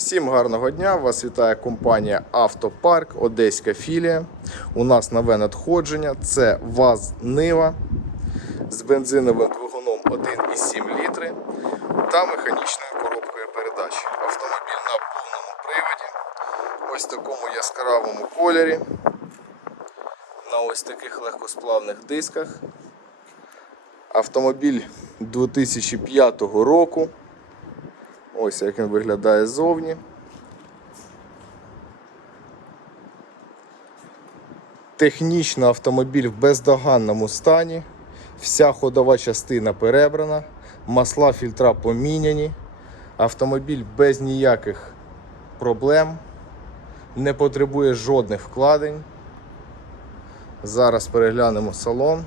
Всім гарного дня! Вас вітає компанія Автопарк, Одеська філія. У нас нове надходження. Це ВАЗ Нива з бензиновим двигуном 1,7 літри та механічною коробкою передач. Автомобіль на повному приводі. Ось такому яскравому кольорі. На ось таких легкосплавних дисках. Автомобіль 2005 року. Ось як він виглядає ззовні. Технічно автомобіль в бездоганному стані. Вся ходова частина перебрана, масла фільтра поміняні. Автомобіль без ніяких проблем, не потребує жодних вкладень. Зараз переглянемо салон.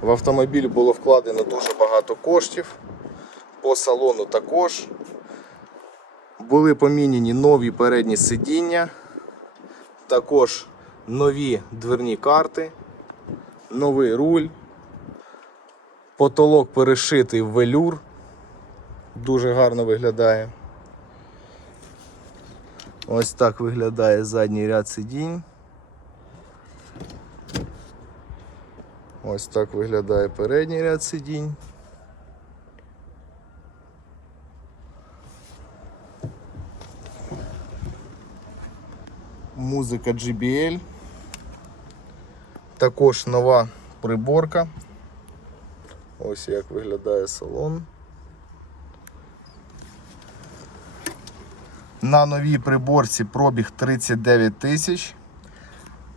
В автомобіль було вкладено дуже багато коштів. По салону також. Були поміняні нові передні сидіння, також нові дверні карти, новий руль, потолок перешитий в велюр. Дуже гарно виглядає. Ось так виглядає задній ряд сидінь. Ось так виглядає передній ряд сидінь. Музика JBL. Також нова приборка. Ось як виглядає салон. На новій приборці пробіг 39 тисяч,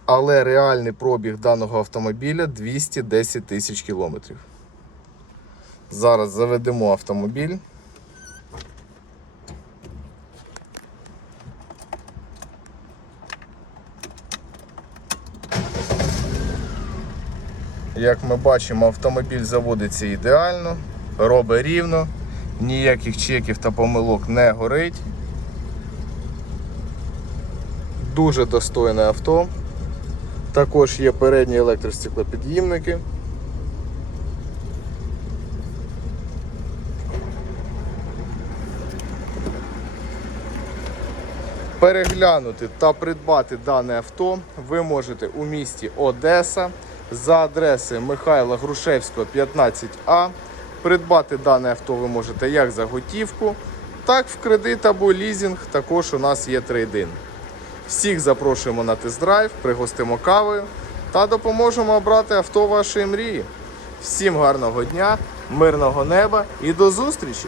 але реальний пробіг даного автомобіля 210 тисяч кілометрів. Зараз заведемо автомобіль. Як ми бачимо, автомобіль заводиться ідеально, робить рівно, ніяких чеків та помилок не горить. Дуже достойне авто. Також є передні електростеклопід'їмники. Переглянути та придбати дане авто ви можете у місті Одеса за адресою Михайла Грушевського 15А. Придбати дане авто ви можете як за готівку, так в кредит або лізинг. Також у нас є трейдин. Всіх запрошуємо на тест-драйв, пригостимо кавою та допоможемо обрати авто вашої мрії. Всім гарного дня, мирного неба і до зустрічі!